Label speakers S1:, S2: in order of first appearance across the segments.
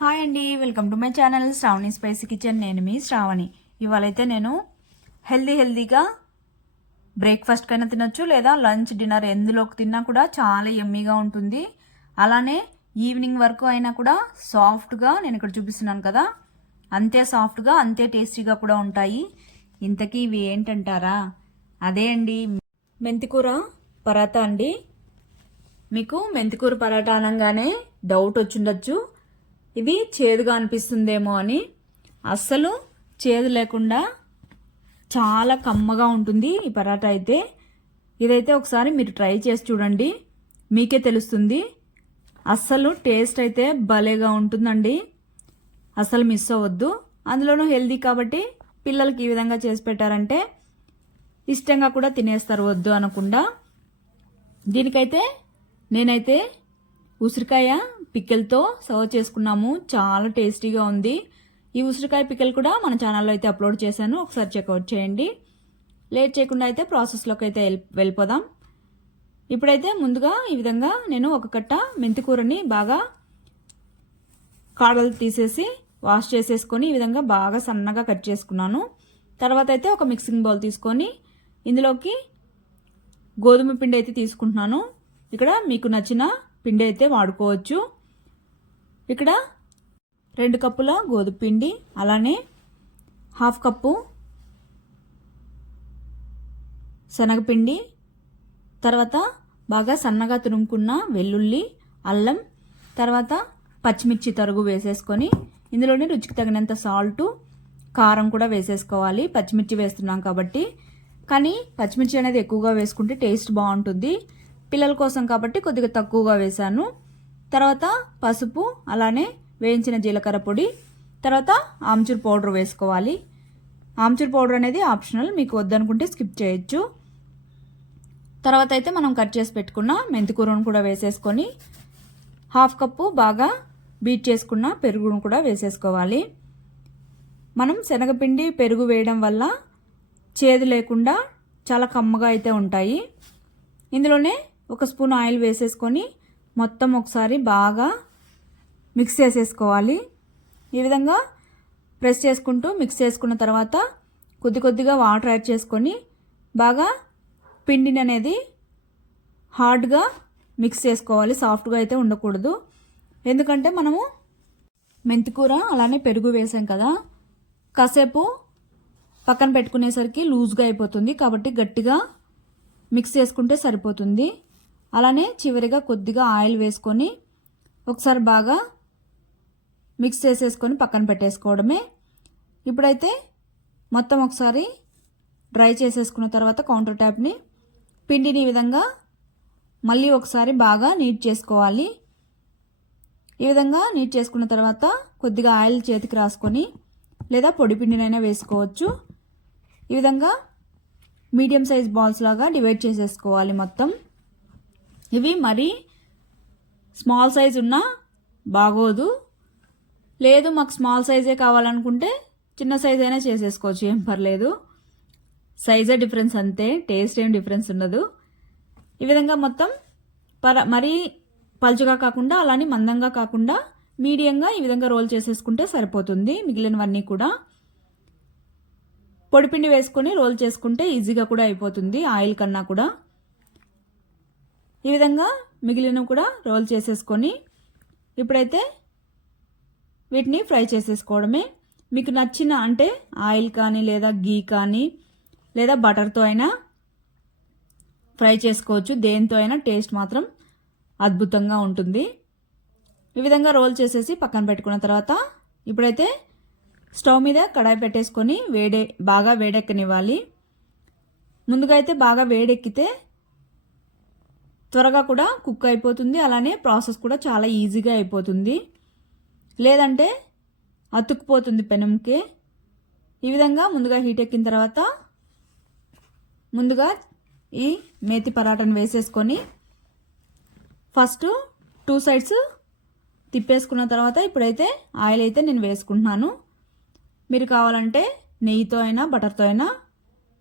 S1: Hi అండి welcome to my channel Shravani spicy kitchen. నేను మీ శ్రావణి. ఇవాళైతే నేను హెల్దీ హెల్దీగా బ్రేక్ఫాస్ట్కైనా తినొచ్చు లేదా లంచ్ డిన్నర్ ఎందులోకి తిన్నా కూడా చాలా ఎమ్మీగా ఉంటుంది. అలానే ఈవినింగ్ వరకు అయినా కూడా సాఫ్ట్గా నేను ఇక్కడ చూపిస్తున్నాను కదా అంతే సాఫ్ట్గా అంతే టేస్టీగా కూడా ఉంటాయి. ఇంతకీ ఇవి ఏంటంటారా? అదే అండి మెంతికూర పరాటా అండి. మీకు మెంతికూర పరాటా అనగానే డౌట్ వచ్చిండొచ్చు. ఇది చేదుగా అనిపిస్తుందేమో అని అస్సలు చేదు లేకుండా చాలా కమ్మగా ఉంటుంది ఈ పరాటా అయితే. ఇదైతే ఒకసారి మీరు ట్రై చేసి చూడండి. మీకే తెలుస్తుంది. అస్సలు టేస్ట్ అయితే భలేగా ఉంటుందండి. అస్సలు మిస్ అవ్వద్దు. అందులోనూ హెల్దీ కాబట్టి పిల్లలకి ఈ విధంగా చేసి పెట్టారంటే ఇష్టంగా కూడా తినేస్తారు వద్దు అనకుండా. దీనికైతే నేనైతే ఉసిరికాయ పిక్కలతో సర్వ్ చేసుకున్నాము. చాలా టేస్టీగా ఉంది. ఈ ఉసిరికాయ పిక్కలు కూడా మన ఛానల్లో అయితే అప్లోడ్ చేశాను. ఒకసారి చెక్అవుట్ చేయండి. లేట్ చేయకుండా అయితే ప్రాసెస్లోకి అయితే వెళ్ళి వెళ్ళిపోదాం. ఇప్పుడైతే ముందుగా ఈ విధంగా నేను ఒక కట్ట మెంతికూరని బాగా కాడలు తీసేసి వాష్ చేసేసుకొని ఈ విధంగా బాగా సన్నగా కట్ చేసుకున్నాను. తర్వాత అయితే ఒక మిక్సింగ్ బౌల్ తీసుకొని ఇందులోకి గోధుమ పిండి అయితే తీసుకుంటున్నాను. ఇక్కడ మీకు నచ్చిన పిండి అయితే వాడుకోవచ్చు. ఇక్కడ రెండు కప్పుల గోధుమ పిండి అలానే హాఫ్ కప్పు శనగపిండి తర్వాత బాగా సన్నగా తురుముకున్న వెల్లుల్లి అల్లం తర్వాత పచ్చిమిర్చి తరుగు వేసేసుకొని ఇందులోనే రుచికి తగినంత సాల్టు కారం కూడా వేసేసుకోవాలి. పచ్చిమిర్చి వేస్తున్నాం కాబట్టి. కానీ పచ్చిమిర్చి అనేది ఎక్కువగా వేసుకుంటే టేస్ట్ బాగుంటుంది. పిల్లల కోసం కాబట్టి కొద్దిగా తక్కువగా వేశాను. తర్వాత పసుపు అలానే వేయించిన జీలకర్ర పొడి తర్వాత ఆమ్చూర్ పౌడర్ వేసుకోవాలి. ఆమ్చూర్ పౌడర్ అనేది ఆప్షనల్ మీకు వద్దనుకుంటే స్కిప్ చేయొచ్చు. తర్వాత అయితే మనం కట్ చేసి పెట్టుకున్న మెంతికూరను కూడా వేసేసుకొని హాఫ్ కప్పు బాగా బీట్ చేసుకున్న పెరుగును కూడా వేసేసుకోవాలి. మనం శనగపిండి పెరుగు వేయడం వల్ల చేదు లేకుండా చాలా కమ్మగా అయితే ఉంటాయి. ఇందులోనే ఒక స్పూన్ ఆయిల్ వేసేసుకొని మొత్తం ఒకసారి బాగా మిక్స్ చేసేసుకోవాలి. ఈ విధంగా ప్రెస్ చేసుకుంటూ మిక్స్ చేసుకున్న తర్వాత కొద్ది కొద్దిగా వాటర్ యాడ్ చేసుకొని బాగా పిండిని అనేది హార్డ్గా మిక్స్ చేసుకోవాలి. సాఫ్ట్గా అయితే ఉండకూడదు. ఎందుకంటే మనము మెంతికూర అలానే పెరుగు వేసాం కదా కాసేపు పక్కన పెట్టుకునేసరికి లూజ్గా అయిపోతుంది కాబట్టి గట్టిగా మిక్స్ చేసుకుంటే సరిపోతుంది. అలానే చివరిగా కొద్దిగా ఆయిల్ వేసుకొని ఒకసారి బాగా మిక్స్ చేసేసుకొని పక్కన పెట్టేసుకోవడమే. ఇప్పుడైతే మొత్తం ఒకసారి డ్రై చేసేసుకున్న తర్వాత కౌంటర్ ట్యాప్ని పిండిని ఈ విధంగా మళ్ళీ ఒకసారి బాగా నీట్ చేసుకోవాలి. ఈ విధంగా నీట్ చేసుకున్న తర్వాత కొద్దిగా ఆయిల్ చేతికి రాసుకొని లేదా పొడి పిండినైనా వేసుకోవచ్చు. ఈ విధంగా మీడియం సైజ్ బాల్స్ లాగా డివైడ్ చేసేసుకోవాలి మొత్తం. ఇవి మరీ స్మాల్ సైజ్ ఉన్నా బాగోదు. లేదు మాకు స్మాల్ సైజే కావాలనుకుంటే చిన్న సైజ్ అయినా చేసేసుకోవచ్చు ఏం పర్లేదు. సైజే డిఫరెన్స్ అంతే టేస్ట్ ఏం డిఫరెన్స్ ఉండదు. ఈ విధంగా మొత్తం పర మరీ పలుచగా కాకుండా అలానే మందంగా కాకుండా మీడియంగా ఈ విధంగా రోల్ చేసేసుకుంటే సరిపోతుంది. మిగిలినవన్నీ కూడా పొడిపిండి వేసుకొని రోల్ చేసుకుంటే ఈజీగా కూడా అయిపోతుంది ఆయిల్ కన్నా కూడా. ఈ విధంగా మిగిలినవి కూడా రోల్ చేసేసుకొని ఇప్పుడైతే వీటిని ఫ్రై చేసేసుకోవడమే. మీకు నచ్చిన అంటే ఆయిల్ కానీ లేదా గీ కానీ లేదా బటర్తో అయినా ఫ్రై చేసుకోవచ్చు. దేనితో అయినా టేస్ట్ మాత్రం అద్భుతంగా ఉంటుంది. ఈ విధంగా రోల్ చేసేసి పక్కన పెట్టుకున్న తర్వాత ఇప్పుడైతే స్టవ్ మీద కడాయి పెట్టేసుకొని వేడే బాగా వేడెక్కనివ్వాలి. ముందుగా అయితే బాగా వేడెక్కితే త్వరగా కూడా కుక్ అయిపోతుంది. అలానే ప్రాసెస్ కూడా చాలా ఈజీగా అయిపోతుంది. లేదంటే అతుక్కుపోతుంది పెనంకి. ఈ విధంగా ముందుగా హీట్ ఎక్కిన తర్వాత ముందుగా ఈ మేతి పరాటాను వేసేసుకొని ఫస్ట్ టూ సైడ్స్ తిప్పేసుకున్న తర్వాత ఇప్పుడైతే ఆయిల్ అయితే నేను వేసుకుంటున్నాను. మీరు కావాలంటే నెయ్యితో అయినా బటర్తో అయినా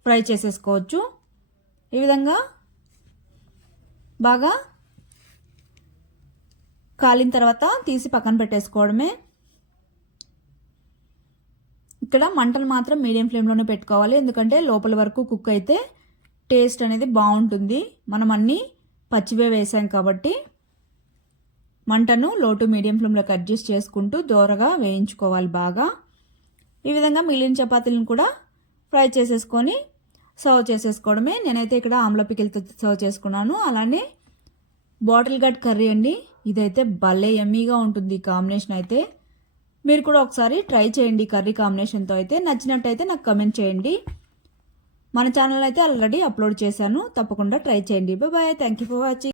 S1: ఫ్రై చేసేసుకోవచ్చు. ఈ విధంగా బాగా కాలిన తర్వాత తీసి పక్కన పెట్టేసుకోవడమే. ఇక్కడ మంటలు మాత్రం మీడియం ఫ్లేమ్లోనే పెట్టుకోవాలి. ఎందుకంటే లోపల వరకు కుక్ అయితే టేస్ట్ అనేది బాగుంటుంది. మనం అన్నీ పచ్చివే వేసాం కాబట్టి మంటను లో టు మీడియం ఫ్లేమ్లోకి అడ్జస్ట్ చేసుకుంటూ దోరగా వేయించుకోవాలి బాగా. ఈ విధంగా మిగిలిన చపాతీలను కూడా ఫ్రై చేసేసుకొని సర్వ్ చేసేసుకోవడమే. నేనైతే ఇక్కడ ఆమ్ల పికిల్తో సర్వ్ చేసుకున్నాను. అలానే బాటిల్ గట్ కర్రీ అండి. ఇదైతే భలే ఎమ్మీగా ఉంటుంది ఈ కాంబినేషన్ అయితే. మీరు కూడా ఒకసారి ట్రై చేయండి కర్రీ కాంబినేషన్తో అయితే. నచ్చినట్టయితే నాకు కమెంట్ చేయండి. మన ఛానల్ అయితే ఆల్రెడీ అప్లోడ్ చేశాను. తప్పకుండా ట్రై చేయండి. Bye thank you for watching.